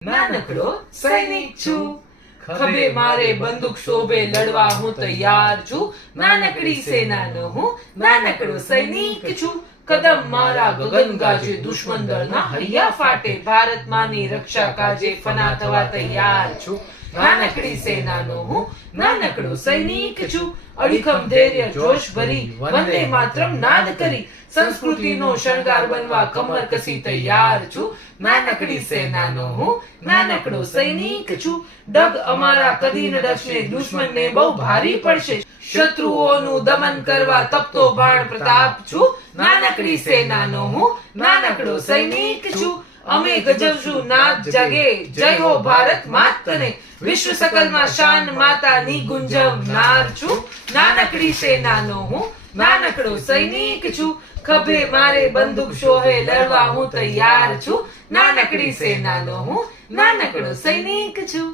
નાનકડો સૈનિક છું, ખભે મારે બંદૂક શોભે લડવા હું તૈયાર છું. નાનકડી સેનાનો હું નાનકડો સૈનિક છું. કદમ મારા ગગન ગાજે, દુશ્મન દળના હૈયા ફાટે. ભારત માની રક્ષા કાજે ફના થવા તૈયાર છું. નાનકડી સેનાનો હું નાનકડો સૈનિક છું. અડીખમ ધૈર્ય જોશ ભરી વંદે માતરમ નાદ કરી, સંસ્કૃતિનો શણગાર બનવા કમર કસી તૈયાર છું. નાનકડી સેનાનો હું નાનકડો સૈનિક છું. ડગ અમારા કદી ન ડગશે, દુશ્મનને બહુ ભારી પડશે. શત્રુઓનું દમન કરવા તપતો બાણ પ્રતાપ છું. નાનકડી સેનાનો હું નાનકડો સૈનિક છું. અમે ગજવશું નાદ જાગે, જય હો ભારત માતને. વિશ્વ સકલમાં શાન માતાની ગુંજવનાર છું. નાનકડી સેનાનો હું નાનકડો સૈનિક છું. ખભે મારે બંદૂક શોહે લડવા હું તૈયાર છું. નાનકડી સેનાનો હું નાનકડો સૈનિક છું.